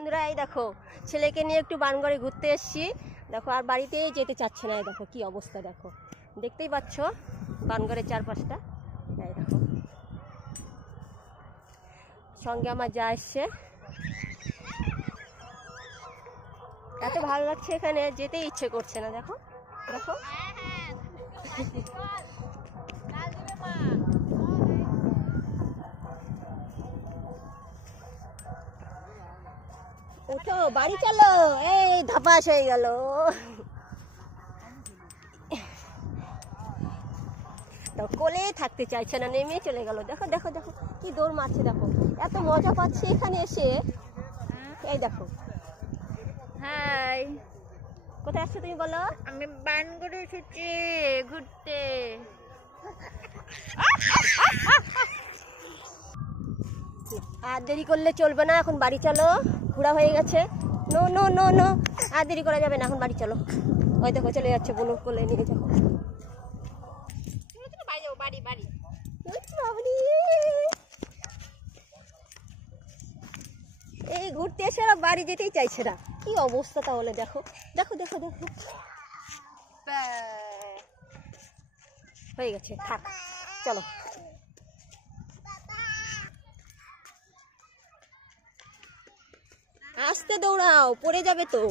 বন্ধুরা এই দেখো ছেলেকে নিয়ে একটু বানগড়ে ঘুরতে এসেছি। দেখো আর বাড়িতেই যেতে চাচ্ছে না। দেখো কি অবস্থা, দেখো দেখতেই পাচ্ছ বানগড়ের চারপাশটা। এই দেখো সঙ্গে আমার যা এসছে, এত ভালো লাগছে এখানে, যেতেই ইচ্ছে করছে না। দেখো দেখো ওঠো বাড়ি চলো, এই ধাপাস হয়ে গেল। কোলে থাকতে চাইছে না, নেমে চলে গেল। দেখো দেখো দেখো কি দৌড় মারছে, দেখো এত মজা পাচ্ছে এখানে এসে। এই দেখো। হাই, কোথায় আসছো তুমি বলো? আমি বানগড়ে এসেছি ঘুরতে। আর দেরি করলে চলবে না, এখন বাড়ি চলো, ঘোরা হয়ে গেছে। নো নো নো নো, আর দেরি করা যাবে না, এখন বাড়ি চলো। ওই দেখো চলে যাচ্ছে, বনু কোলে নিয়ে যাবো। বাড়ি যাবো, বাড়ি বাড়ি। এই ঘুরতে এসে আর বাড়ি যেতেই চাইছে না, কি অবস্থা তাহলে। দেখো দেখো দেখো দেখো, হয়ে গেছে, থাক চলো। আস্তে দৌড়াও, পড়ে যাবে তো।